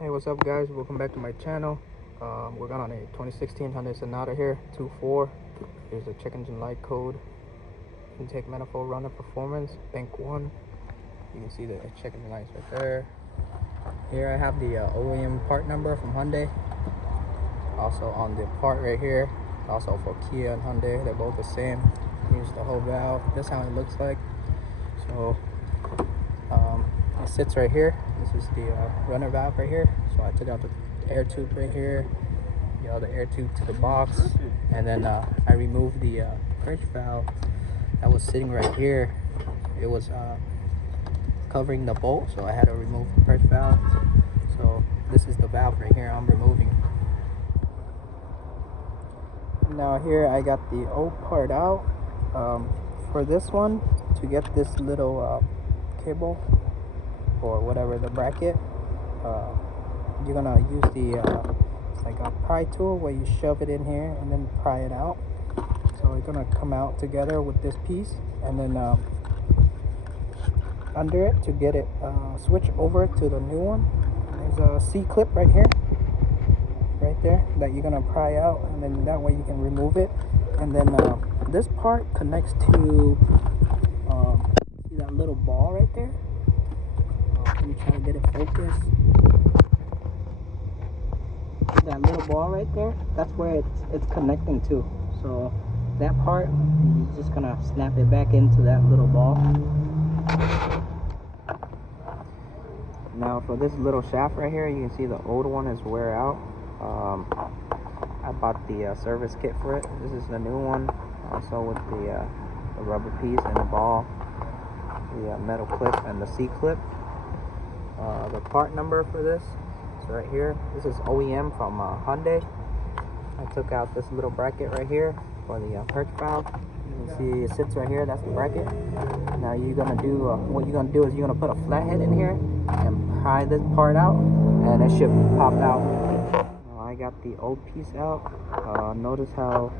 Hey, what's up guys, welcome back to my channel. We're on a 2016 Hyundai Sonata here, 2.4. Here's the check engine light code, intake manifold runner performance, bank 1. You can see the check engine lights right there. Here I have the OEM part number from Hyundai. Also on the part right here, also for Kia and Hyundai, they're both the same. Here's the whole valve, this is how it looks like. So it sits right here. This is the runner valve right here. So I took out the air tube right here, the air tube to the box, and then I removed the purge valve that was sitting right here. It was covering the bolt, so I had to remove the purge valve. So this is the valve right here I'm removing. Now here I got the old part out. For this one, to get this little cable or whatever, the bracket, you're gonna use the it's like a pry tool where you shove it in here and then pry it out. So it's gonna come out together with this piece, and then under it to get it switch over to the new one. There's a C-clip right here, right there, that you're gonna pry out, and then that way you can remove it. And then this part connects to see that little ball right there. Let me try to get it focused. That little ball right there, that's where it's connecting to. So that part, you're just gonna snap it back into that little ball. Now for this little shaft right here, you can see the old one is wear out. I bought the service kit for it. This is the new one, also with the rubber piece and the ball, the metal clip and the C-clip. The part number for this is right here. This is OEM from Hyundai. I took out this little bracket right here for the purge valve. You can see it sits right here. That's the bracket. Now you're gonna do what you're gonna do is you're gonna put a flathead in here and pry this part out, and it should pop out. Now I got the old piece out. Notice how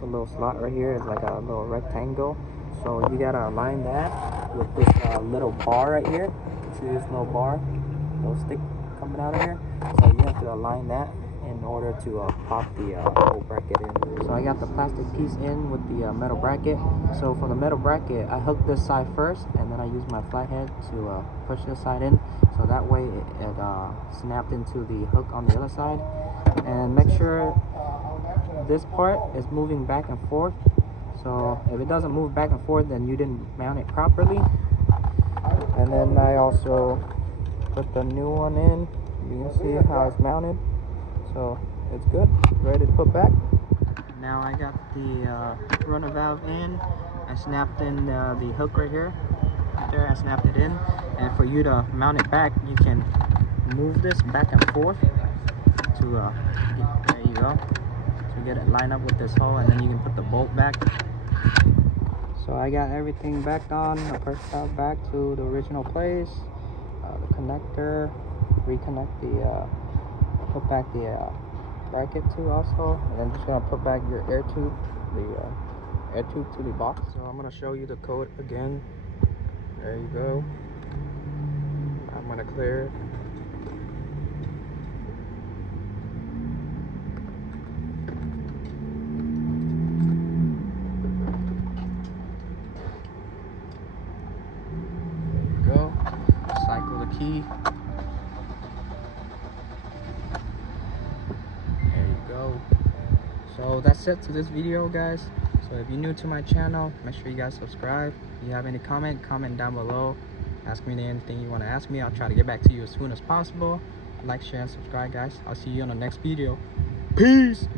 the little slot right here is like a little rectangle. So you gotta align that with this little bar right here. See this little bar, little stick coming out of here? So you have to align that in order to pop the whole bracket in. So I got the plastic piece in with the metal bracket. So for the metal bracket, I hooked this side first, and then I used my flathead to push this side in. So that way it snapped into the hook on the other side. And make sure this part is moving back and forth. So if it doesn't move back and forth, then you didn't mount it properly. And then I also put the new one in. You can see how it's mounted. So it's good, ready to put back. Now I got the runner valve in. I snapped in the hook right here. Right there, I snapped it in. And for you to mount it back, you can move this back and forth to there you go, to get it lined up with this hole, and then you can put the bolt back. So I got everything back on, the purge valve back to the original place, the connector, reconnect the put back the bracket too also, and then just gonna put back your air tube, the air tube to the box. So I'm gonna show you the code again. There you go. I'm gonna clear it. There you go. Cycle the key. So that's it to this video, guys. So if you're new to my channel, make sure you guys subscribe. If you have any comment down below. Ask me anything you want to ask me. I'll try to get back to you as soon as possible. Like, share, and subscribe, guys. I'll see you on the next video. Peace.